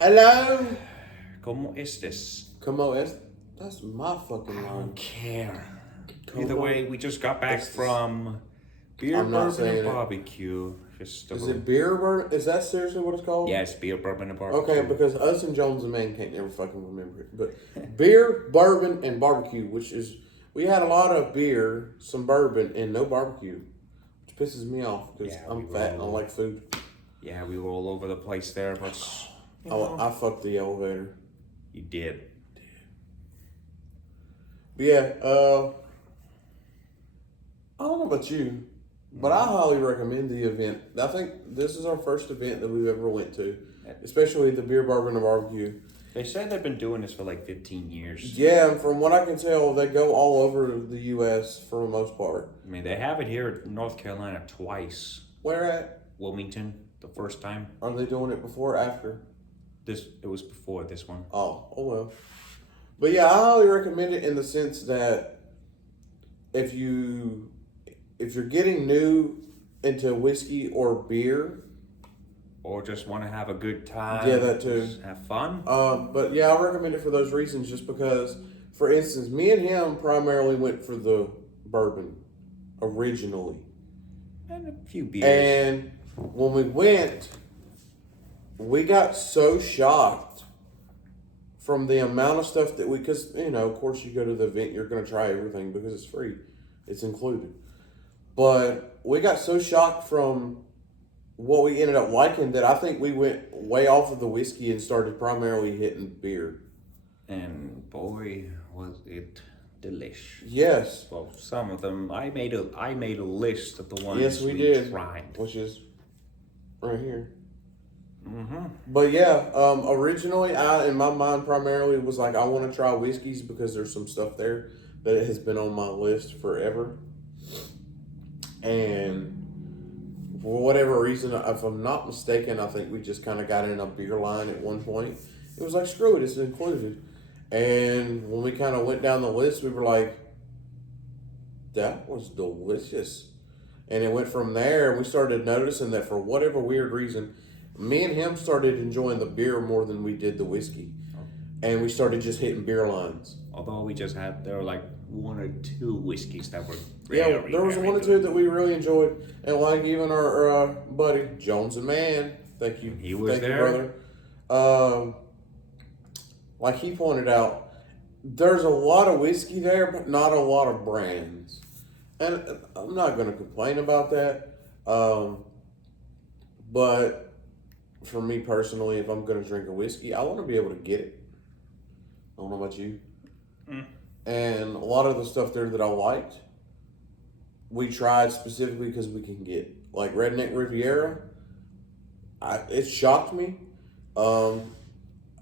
Hello? ¿Cómo estés? Como es? That's my fucking I line. don't care. Como Either way, we just got back estes? from Beer, I'm not Bourbon, saying and it. Barbecue Festival. Is it beer bourbon? Is that seriously what it's called? Yes, Beer, Bourbon, and Barbecue. Okay, because us and Jones and Man can't never fucking remember it. But beer, bourbon, and barbecue, which is, we had a lot of beer, some bourbon, and no barbecue, which pisses me off because Yeah, I'm we fat and I roll. like food. Yeah, we were all over the place there, but you Oh, know, I fucked the elevator. you did. But yeah, I don't know about you, but I highly recommend the event. I think this is our first event that we've ever went to, especially the beer, bourbon, and barbecue. They said they've been doing this for like 15 years. Yeah, and from what I can tell, they go all over the U.S. for the most part. I mean, they have it here in North Carolina twice. Where at? Wilmington, the first time. Are they doing it before or after? It was before this one. Oh well. But yeah, I highly recommend it in the sense that if you're getting new into whiskey or beer, Or just want to have a good time. Yeah, that too. Just have fun. But yeah, I recommend it for those reasons. Just because, for instance, me and him primarily went for the bourbon originally, And a few beers. and when we went, we got so shocked from the amount of stuff that because of course, you go to the event, you're gonna try everything because it's free, it's included. But we got so shocked from what we ended up liking that I think we went way off of the whiskey and started primarily hitting beer. And boy, was it delish. Yes. Well, some of them, I made a list of the ones Yes, we did. tried. Which is right here. Mm-hmm. But yeah, originally I, in my mind, primarily was like, I want to try whiskeys because there's some stuff there that has been on my list forever. And for whatever reason, if I'm not mistaken, I think we just kind of got in a beer line at one point. It was like, screw it, it's included. And when we kind of went down the list, we were like, that was delicious. And it went from there, and we started noticing that for whatever weird reason, me and him started enjoying the beer more than we did the whiskey. And we started just hitting beer lines. Although there were like one or two whiskeys that were Yeah, there was one or two that we really enjoyed. And like even our buddy, Jones and Man, thank you. He was thank there. You, brother. Like he pointed out, there's a lot of whiskey there, but not a lot of brands. And I'm not going to complain about that. But for me personally, if I'm going to drink a whiskey, I want to be able to get it. I don't know about you. And a lot of the stuff there that I liked, we tried specifically because we can get. Like Redneck Riviera, it shocked me.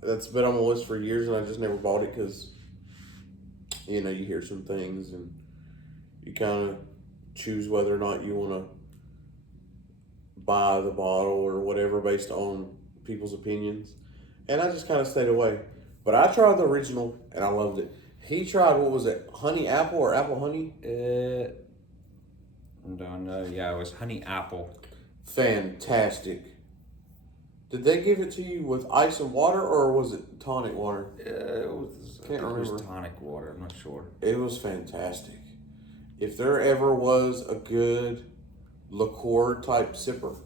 That's been on my list for years, and I just never bought it because, you hear some things, and you kind of choose whether or not you want to buy the bottle or whatever based on people's opinions. And I just kind of stayed away. But I tried the original, and I loved it. He tried, what was it, honey apple or apple honey? Don't know. Yeah, it was honey apple. Fantastic. Did they give it to you with ice and water, or was it tonic water? It was, Can't remember. It was tonic water. I'm not sure. It was fantastic. If there ever was a good liqueur type sipper,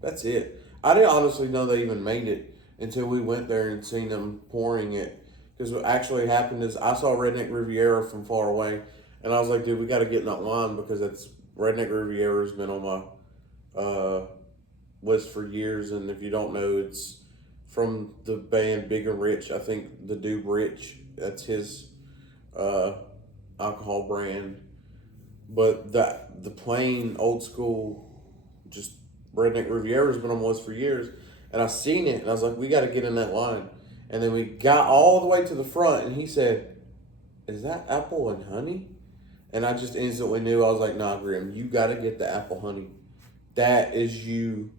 that's it. I didn't honestly know they even made it until we went there and seen them pouring it. Because what actually happened is I saw Redneck Riviera from far away, and I was like, dude, we got to get in that line because Redneck Riviera has been on my list for years. And if you don't know, it's from the band Big and Rich. I think the dude Rich, that's his alcohol brand. But the plain old school, just Redneck Riviera has been on my list for years. And I seen it, and I was like, we got to get in that line. And then we got all the way to the front, and he said, is that apple and honey? And I just instantly knew. I was like, nah, Grim, you got to get the apple honey. That is you.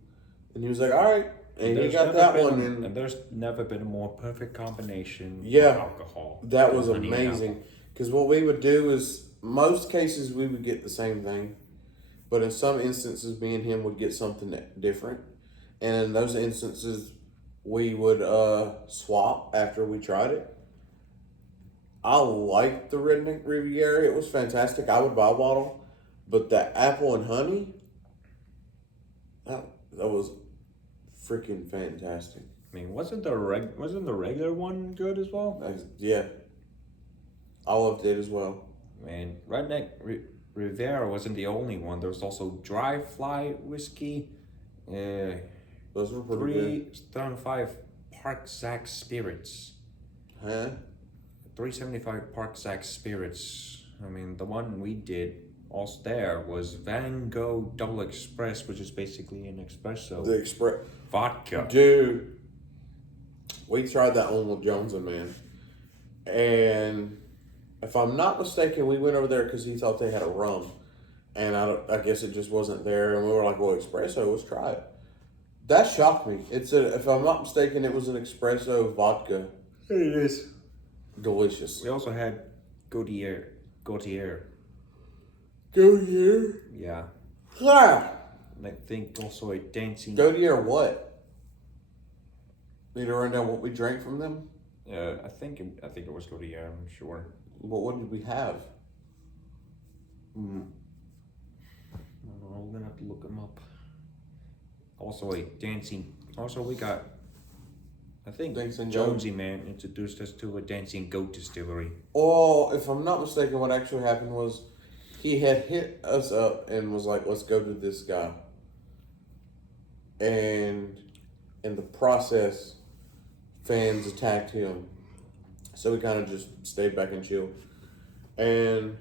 And he was like, all right. And he got that one. And there's never been a more perfect combination of alcohol. That was amazing. Because what we would do is, most cases we would get the same thing. But in some instances, me and him would get something different. And in those instances, we would swap after we tried it. I liked the Redneck Riviera. It was fantastic. I would buy a bottle. But the apple and honey, that was freaking fantastic. I mean, wasn't the regular one good as well? Yeah. I loved it as well. Man, Rivera wasn't the only one. There was also Dry Fly whiskey. Those were pretty good. 3.5 Park Zack Spirits. Huh? 375 Park Zack Spirits. I mean, the one we did also there was Van Gogh Double Express, which is basically an espresso. The express Vodka. Dude, we tried that one with Jones and man. And if I'm not mistaken, we went over there because he thought they had a rum. And I guess it just wasn't there. And we were like, well, espresso, let's try it. That shocked me. If I'm not mistaken, it was an espresso vodka. It is. Delicious. We also had Gautier. Go here? Yeah. Yeah. And I think also a dancing. Go here what? Need to run down what we drank from them? I think it was Gautier, I'm sure. What did we have? I don't know, we're gonna have to look them up. Also a dancing. Also we got. I think Jonesy Man introduced us to a dancing goat distillery. Oh, if I'm not mistaken, what actually happened was he had hit us up and was like, let's go to this guy. And in the process, fans attacked him. So we kind of just stayed back and chilled. And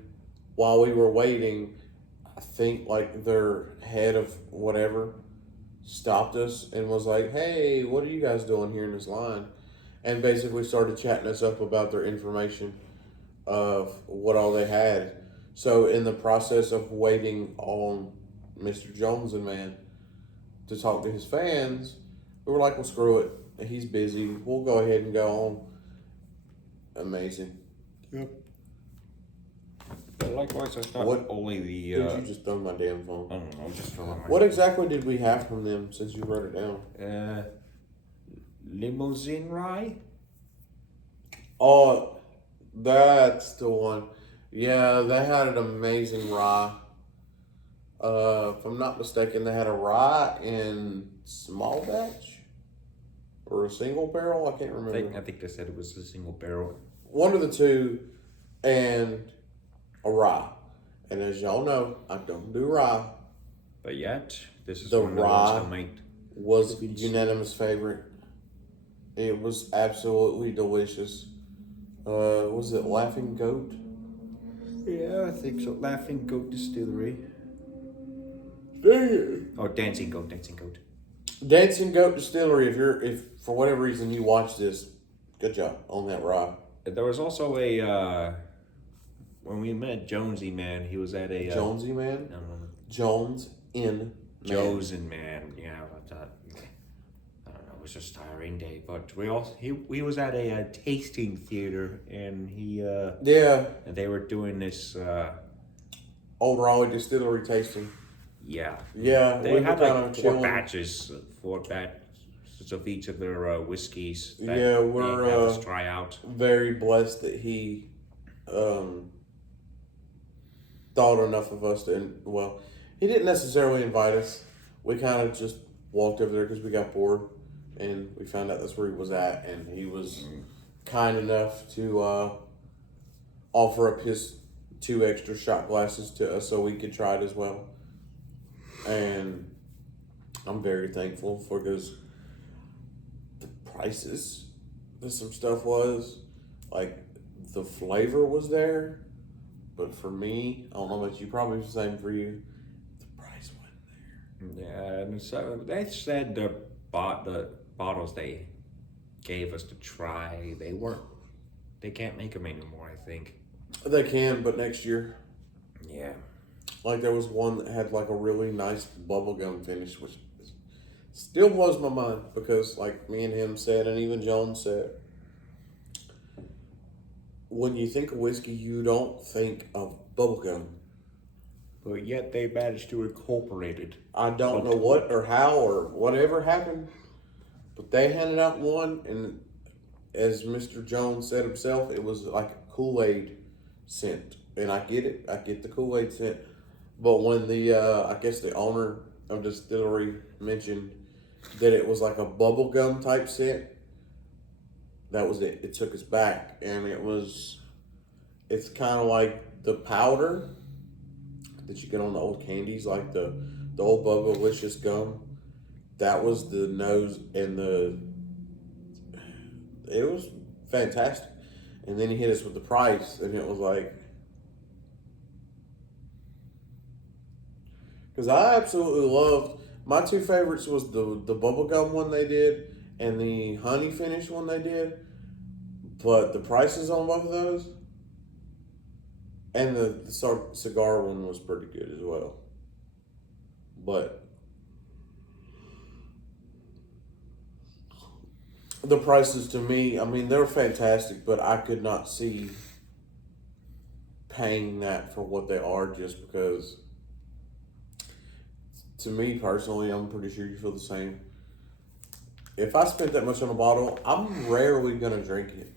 while we were waiting, I think like their head of whatever stopped us and was like, hey, what are you guys doing here in this line? And basically started chatting us up about their information of what all they had. So in the process of waiting on Mr. Jones and man to talk to his fans, we were like, well, screw it. He's busy. We'll go ahead and go on. Amazing. Yep. But likewise, I thought only the... Did you just throw my damn phone? I don't know, just throw my... What exactly did we have from them since you wrote it down? Limousine Rye? Oh, that's the one. Yeah, they had an amazing rye. If I'm not mistaken, they had a rye in small batch? Or a single barrel? I can't remember. I think they said it was a single barrel. One of the two, and a rye. And as y'all know, I don't do rye. But yet, this is the one rye of the was unanimous favorite. It was absolutely delicious. Was it Laughing Goat? Yeah, I think so. Laughing Goat Distillery. Dang it. Oh, Dancing Goat. Dancing Goat Distillery. If for whatever reason you watch this, good job on that rye. There was also a when we met Jonesy Man, he was at a Jonesy Man. Jones in Joe's and Man. Yeah, I don't know. It was just a tiring day, but he was at a tasting theater, and and they were doing this Old Raleigh Distillery tasting. Yeah. They had like four batches of each of their whiskeys. That we're they had us try out. Very blessed that he thought enough of us to. He didn't necessarily invite us. We kind of just walked over there because we got bored, and we found out that's where he was at, and he was kind enough to offer up his 2 extra shot glasses to us so we could try it as well. And I'm very thankful for because the prices that some stuff was, like the flavor was there, but for me, I don't know about you, probably the same for you, the price wasn't there. Yeah, and so they said the bottles they gave us to try, they can't make them anymore, I think. They can, but next year. Yeah. Like there was one that had like a really nice bubblegum finish, which still blows my mind because like me and him said, and even Jones said, when you think of whiskey, you don't think of bubblegum. But yet they managed to incorporate it. I don't know what or how or whatever happened, But they handed out one, and as Mr. Jones said himself, it was like a Kool-Aid scent. And I get it. I get the Kool-Aid scent. But when the, I guess the owner of the distillery mentioned that it was like a bubble gum type scent, that was it. It took us back. And it's kind of like the powder that you get on the old candies, like the old Bubblicious gum. That was the nose, and it was fantastic. And then he hit us with the price, and it was like, because I absolutely loved, my two favorites was the bubblegum one they did and the honey finish one they did. But the prices on both of those, and the cigar one was pretty good as well. But the prices to me, I mean, they're fantastic, but I could not see paying that for what they are, just because, to me personally, I'm pretty sure you feel the same. If I spent that much on a bottle, I'm rarely going to drink it.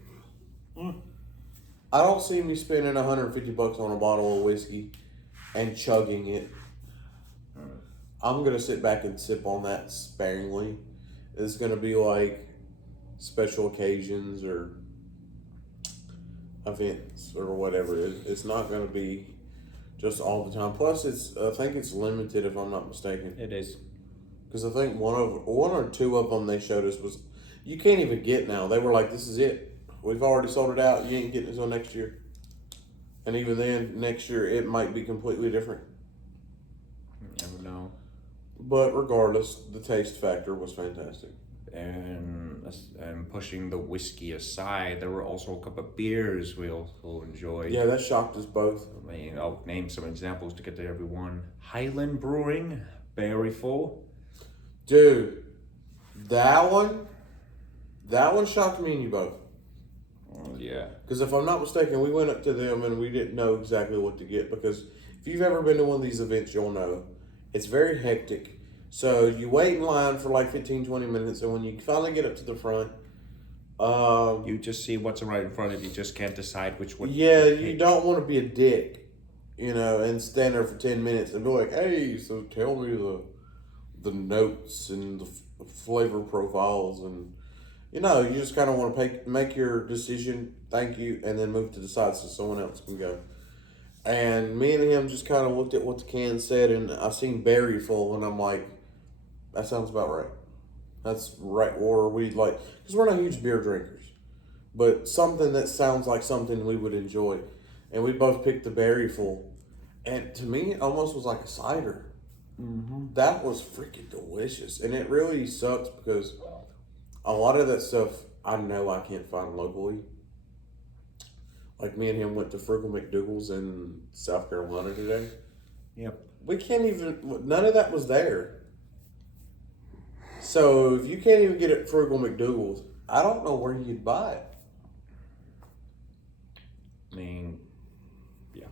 I don't see me spending $150 on a bottle of whiskey and chugging it. I'm going to sit back and sip on that sparingly. It's going to be like special occasions or events or whatever. It's not going to be just all the time. Plus, I think it's limited, if I'm not mistaken. It is. Because I think one or two of them they showed us was, you can't even get now. They were like, this is it. We've already sold it out. You ain't getting it until next year. And even then, next year, it might be completely different. You never know. But regardless, the taste factor was fantastic. And pushing the whiskey aside, there were also a couple of beers we also enjoyed. Yeah, that shocked us both. I mean, I'll name some examples to get to everyone. Highland Brewing, Berryful. Dude, that one shocked me and you both. Yeah. Because if I'm not mistaken, we went up to them and we didn't know exactly what to get. Because if you've ever been to one of these events, you'll know it's very hectic. So you wait in line for like 15, 20 minutes, and when you finally get up to the front, you just see what's right in front of you. Just can't decide which one. Yeah, you don't want to be a dick, and stand there for 10 minutes and be like, hey, so tell me the notes and the flavor profiles, and you just kind of want to make your decision, thank you, and then move to the side so someone else can go. And me and him just kind of looked at what the can said, and I seen Berryful, and I'm like, that sounds about right. That's right. Or because we're not huge beer drinkers, but something that sounds like something we would enjoy. And we both picked the Berryful, and to me, it almost was like a cider. Mm-hmm. That was freaking delicious, and it really sucks because a lot of that stuff I know I can't find locally. Like me and him went to Frugal McDougal's in South Carolina today. Yep. We can't even, none of that was there. So if you can't even get it at Frugal McDougal's, I don't know where you'd buy it. I mean, yeah.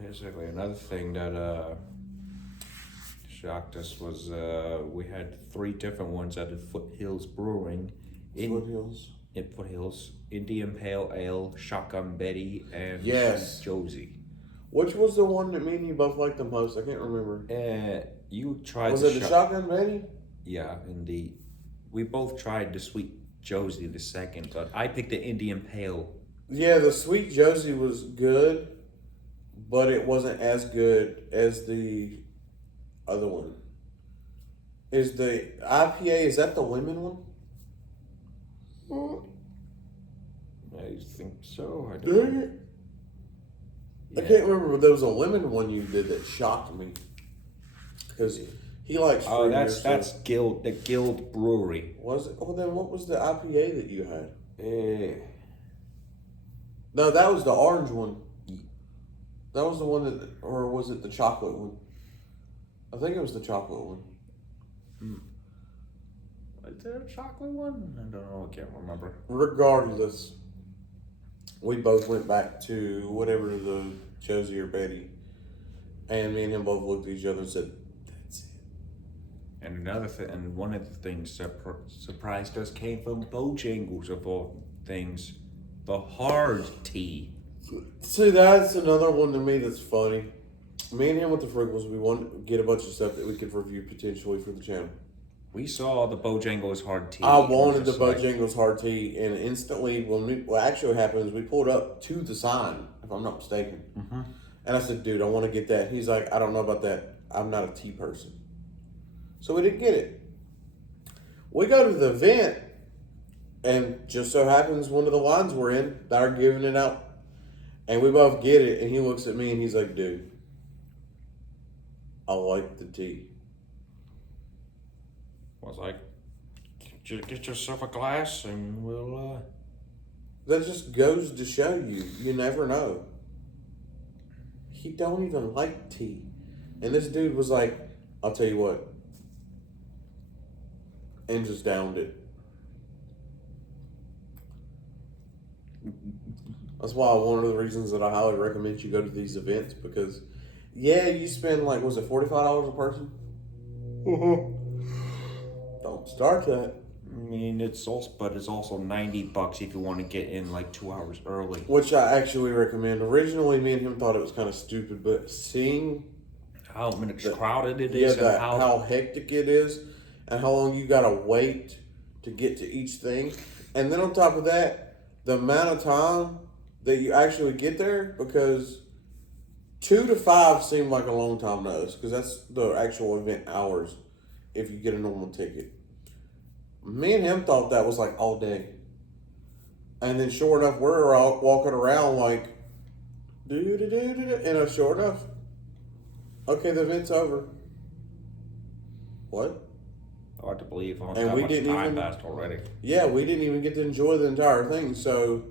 Basically, another thing that shocked us was we had 3 different ones at the Foothills Brewing. Foothills. Indian Pale Ale, Shotgun Betty, and Josie. Which was the one that me and you both liked the most? I can't remember. You tried. Was it the Shotgun Betty? Yeah, indeed. We both tried the Sweet Josie the second, but I picked the Indian Pale. Yeah, the Sweet Josie was good, but it wasn't as good as the other one. Is the IPA, is that the lemon one? I think so. I Dang don't know. it. Yeah. I can't remember, but there was a lemon one you did that shocked me. Because he likes fruit. Oh, that's Guild, the Guild Brewery. Was it? Oh, then what was the IPA that you had? No, that was the orange one. That was the one that, or was it the chocolate one? I think it was the chocolate one. Is there a chocolate one? I don't know. I can't remember. Regardless, we both went back to whatever the Josie or Betty, and me and him both looked at each other and said, "That's it." And another thing, and one of the things that surprised us came from Bojangles of all things, the hard tea. See, that's another one to me that's funny. Me and him with the Friggles, we want to get a bunch of stuff that we could review potentially for the channel. We saw the Bojangles hard tea. I wanted the Bojangles hard tea, and instantly, what actually happened is we pulled up to the sign, if I'm not mistaken. Mm-hmm. And I said, dude, I want to get that. He's like, I don't know about that. I'm not a tea person. So we didn't get it. We go to the event, and just so happens one of the lines we're in, they're giving it out. And we both get it, and he looks at me, and he's like, dude, I like the tea. I was like, get yourself a glass, and we'll... That just goes to show you, you never know. He don't even like tea. And this dude was like, I'll tell you what. And just downed it. That's why one of the reasons that I highly recommend you go to these events, because yeah, you spend like, was it $45 a person? Don't start that. I mean, it's also 90 bucks if you want to get in like 2 hours early. Which I actually recommend. Originally, me and him thought it was kind of stupid, but seeing how crowded it is, and how hectic it is, and how long you gotta wait to get to each thing, and then on top of that, the amount of time that you actually get there, because 2 to 5 seem like a long time to us, because that's the actual event hours if you get a normal ticket. Me and him thought that was like all day. And then sure enough, we're all walking around like, and sure enough, okay, the event's over. What? Hard to believe how and we much didn't time even, passed already. Yeah, we didn't even get to enjoy the entire thing. So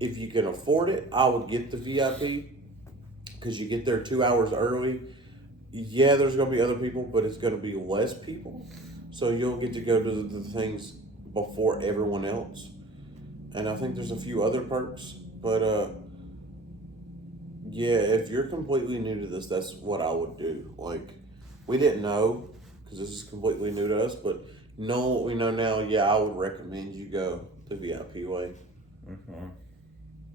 if you can afford it, I would get the VIP, because you get there 2 hours early. Yeah, there's going to be other people, but it's going to be less people. So you'll get to go to the things before everyone else. And I think there's a few other perks. But yeah, if you're completely new to this, that's what I would do. Like, we didn't know, because this is completely new to us, but knowing what we know now, yeah, I would recommend you go the VIP way. Mm-hmm.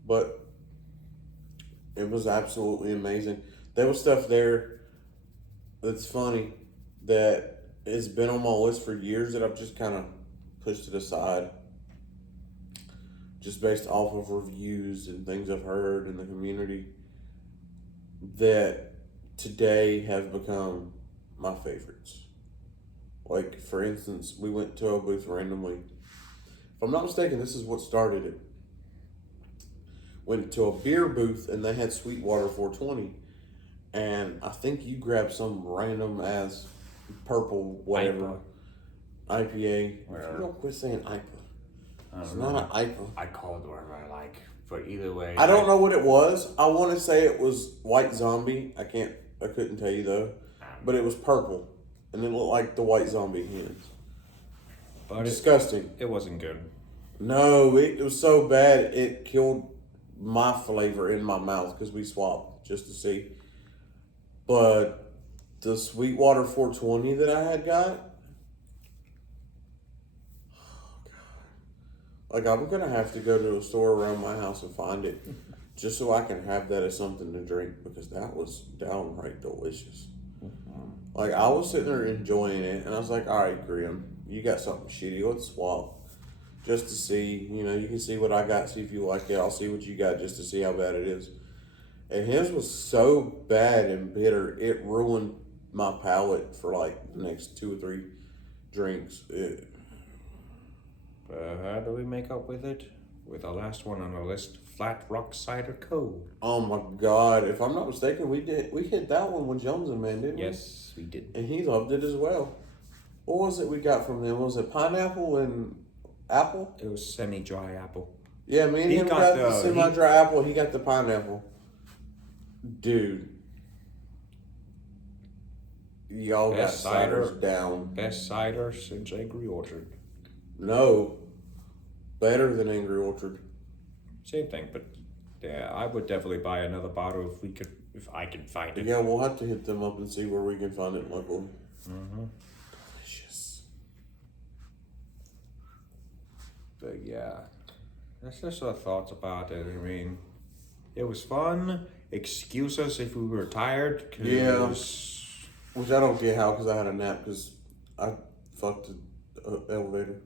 But it was absolutely amazing. There was stuff there that's funny that it's been on my list for years that I've just kind of pushed it aside, just based off of reviews and things I've heard in the community, that today have become my favorites. Like, for instance, we went to a booth randomly. If I'm not mistaken, this is what started it. Went to a beer booth, and they had Sweetwater 420. And I think you grabbed some random ass purple whatever IPA. Whatever. You don't quit saying IPA. It's know. not an IPA. I call it whatever I like, but either way, I don't know what it was. I want to say it was White Zombie. I couldn't tell you though, but it was purple, and it looked like the White Zombie hands. But disgusting. It wasn't good. No, it was so bad it killed my flavor in my mouth, because we swapped just to see. But the Sweetwater 420 that I had got, oh God. Like, I'm going to have to go to a store around my house and find it, just so I can have that as something to drink, because that was downright delicious. Mm-hmm. Like, I was sitting there enjoying it, and I was like, all right, Grim, you got something shitty, let's swap. Just to see, you can see what I got, see if you like it, I'll see what you got, just to see how bad it is. And his was so bad and bitter, it ruined my palate for like the next 2 or 3 drinks. How do we make up with it? With the last one on the list, Flat Rock Cider Cove. Oh my God! If I'm not mistaken, we hit that one with Jones and Man, didn't we? Yes, we did. And he loved it as well. What was it we got from them? Was it pineapple and apple? It was semi-dry apple. Yeah, me and him got the semi-dry apple. He got the pineapple. Dude, y'all got ciders down. Best cider since Angry Orchard. No, better than Angry Orchard. Same thing, but yeah, I would definitely buy another bottle if I can find it. Yeah, we'll have to hit them up and see where we can find it locally. Mm-hmm. delicious. But yeah, that's just our thoughts about it. I mean, it was fun. Excuse us if we were tired. Yeah. Which I don't get how, because I had a nap, because I fucked the elevator.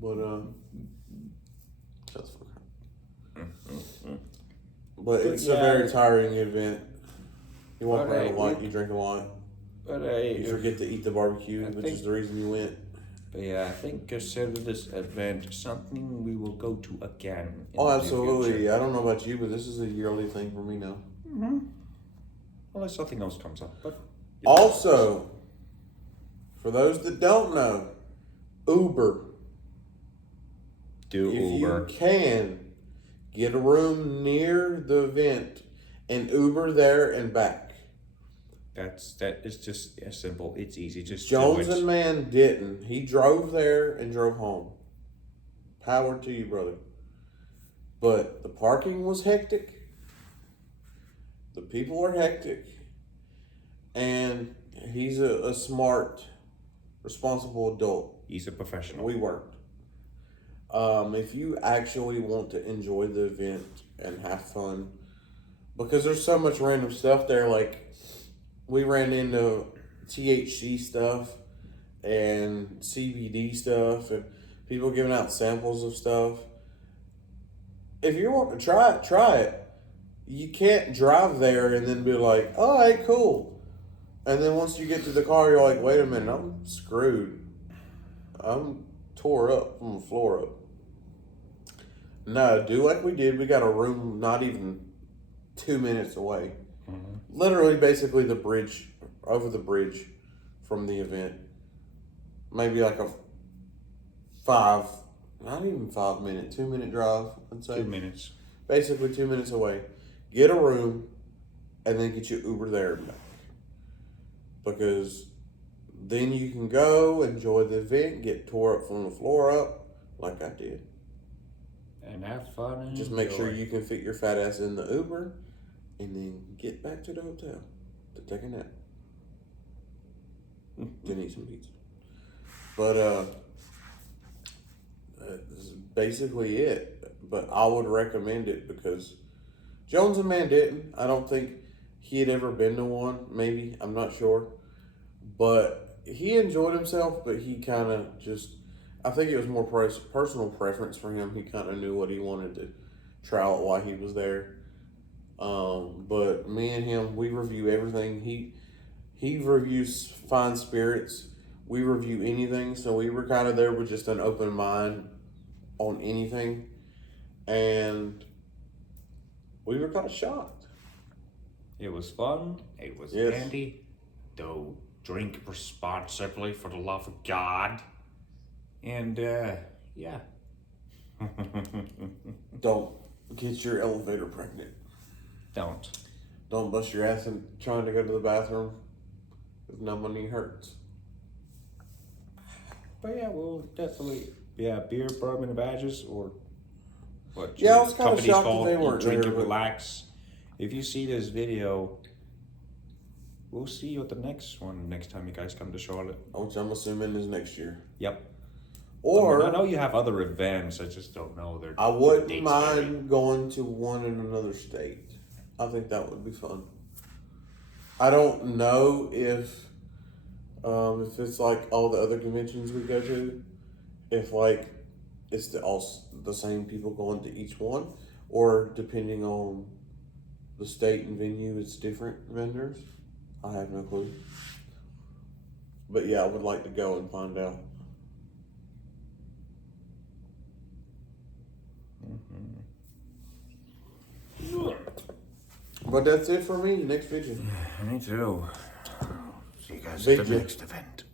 But, shut the fuck up. But it's a very tiring event. You walk around a lot, you drink a lot. But you forget to eat the barbecue, which is the reason you went. But yeah, I think consider this event something we will go to again. Oh, absolutely. I don't know about you, but this is a yearly thing for me now. Unless something else comes up. But also, for those that don't know, Uber. If you can, get a room near the event and Uber there and back. That is just simple. It's easy. Just Jones and Man didn't. He drove there and drove home. Power to you, brother. But the parking was hectic. The people were hectic. And he's a smart, responsible adult. He's a professional. We weren't. If you actually want to enjoy the event and have fun, because there's so much random stuff there, like we ran into THC stuff and CBD stuff and people giving out samples of stuff. If you want to try it. You can't drive there and then be like, all right, cool. And then once you get to the car, you're like, wait a minute, I'm screwed. I'm tore up from the floor up. No, do like we did. We got a room not even 2 minutes away. Literally, basically over the bridge from the event. Maybe like a not even 5 minute, 2 minute drive, I'd say. 2 minutes. Basically 2 minutes away. Get a room and then get your Uber there and back. Because then you can go enjoy the event, get tore up from the floor up, like I did. And have fun and just make sure you can fit your fat ass in the Uber and then get back to the hotel to take a nap. Then eat some pizza. But this is basically it. But I would recommend it because Jones and Man didn't. I don't think he had ever been to one. Maybe. I'm not sure. But he enjoyed himself, but he kind of just... I think it was more personal preference for him. He kind of knew what he wanted to try out while he was there. But me and him, we review everything. He reviews fine spirits. We review anything. So we were kind of there with just an open mind on anything. And we were kind of shocked. It was fun. It was dandy. Though drink responsibly for the love of God. And, yeah. Don't get your elevator pregnant. Don't bust your ass in trying to go to the bathroom. Because no money hurts. But yeah, we'll definitely, beer, bourbon, and badges, or what I was kind of shocked that they weren't Drink.Relax. If you see this video, we'll see you at the next one next time you guys come to Charlotte. Which I'm assuming is next year. Yep. Or I know you have other events. I just don't know their. I wouldn't mind going to one in another state. I think that would be fun. I don't know if it's like all the other conventions we go to, if like it's the same people going to each one, or depending on the state and venue, it's different vendors. I have no clue. But yeah, I would like to go and find out. But that's it for me. Next video. Me too. See you guys at the next event.